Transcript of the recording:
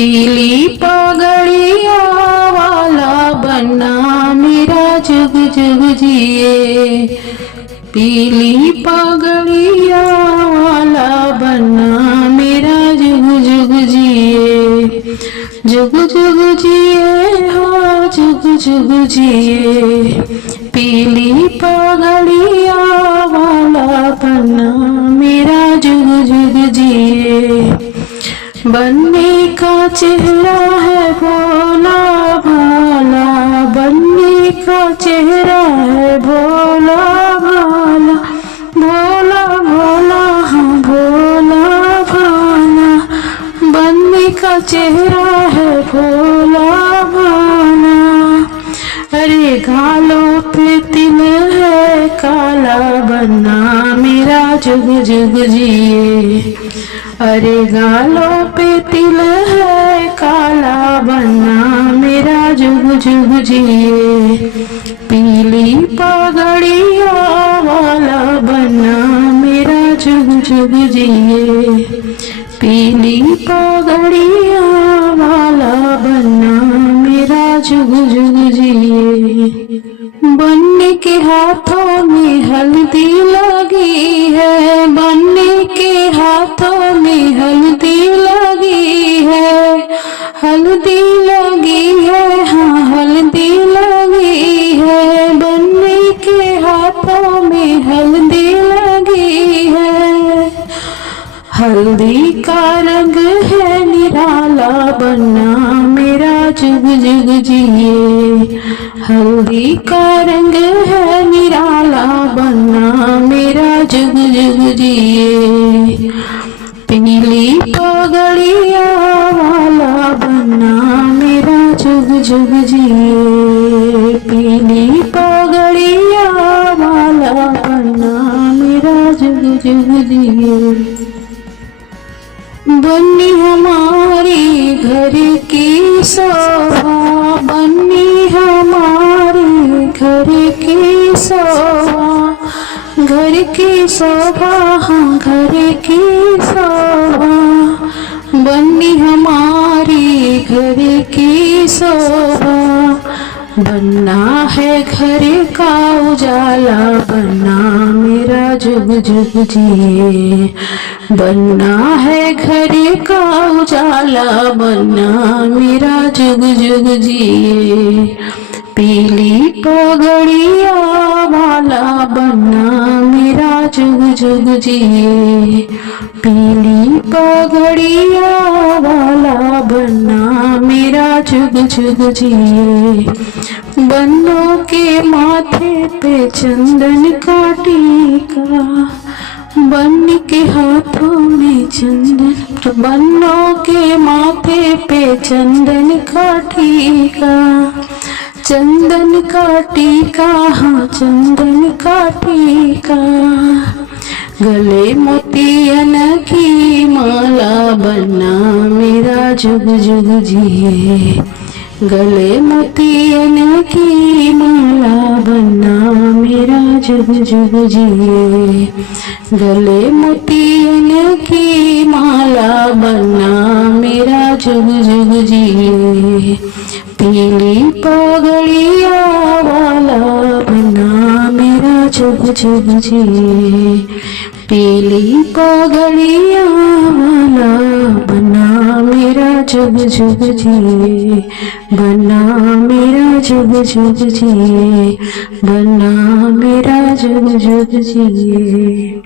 पीली पगड़िया वाला बनना मेरा जुग जुग जिए। पीली पगड़िया वाला बनना मेरा जुग जुग जिए। जुग जुग जिए हाँ जुग जुग जिए। पीली पगड़िया वाला बनना मेरा जुग जुग जिए। बनने का चेहरा है भोला भाला, बनने का चेहरा है भोला भाला, भोला भोला हाँ भोला भाला। बनने का चेहरा है भोला भाला। अरे गालों पे तिल है काला बनना मेरा जुग जुग जिए। अरे गालों पे तिल है काला बनना मेरा जुग जुग जिए। पीली पगड़िया वाला बनना मेरा जुग जुग जिए। पीली पगड़िया वाला बनना मेरा जुग जुग जिए। बनने के हाथों में हल्दी लगी है, बनने के हाथों में हल्दी लगी है, हल्दी लगी है हाँ हल्दी लगी है। बनने के हाथों में हल्दी लगी है। हल्दी का रंग है निराला बनना मेरा जुग जुग जिए। हल्दी का रंग है निराला बनना मेरा जुग जुग जिए। पीली पगड़िया वाला बनना मेरा जुग जुग जिए। पीली पगड़िया वाला बनना मेरा जुग जुग जिए। बन्नी हमारी घर की शोभा, बन्नी हमारी घर की शोभा, घर की शोभा हाँ घर की शोभा। बन्नी हमारी घर की शोभा। बनना है घर का उजाला बनना मेरा जुग जुग जिए। बनना है घर का उजाला बनना मेरा जुग जुग जिए। पीली पगड़िया वाला बनना मेरा जुग जुग जिए। पीली पगड़िया वाला बनना मेरा जुग जुग जिए। बन्नों के माथे पे चंदन का टीका, बन के हाथों में चंदन, बन्नों के माथे पे चंदन का टीका, चंदन का टीका हाँ चंदन का टीका। गले मोतियन की माला बनना मेरा जुग जुग जिए। गले मोतियन की माला बनना मेरा जुग जुग जिए। गले मोतियन की माला बनना मेरा जुग जुग जिए। पीली पगड़िया वाला बनना मेरा जुग जुग जिए। पीली पगड़िया वाला बना मेरा जुग जुग जिए। बना मेरा जुग जुग जिए। बना मेरा जुग जुग जिए।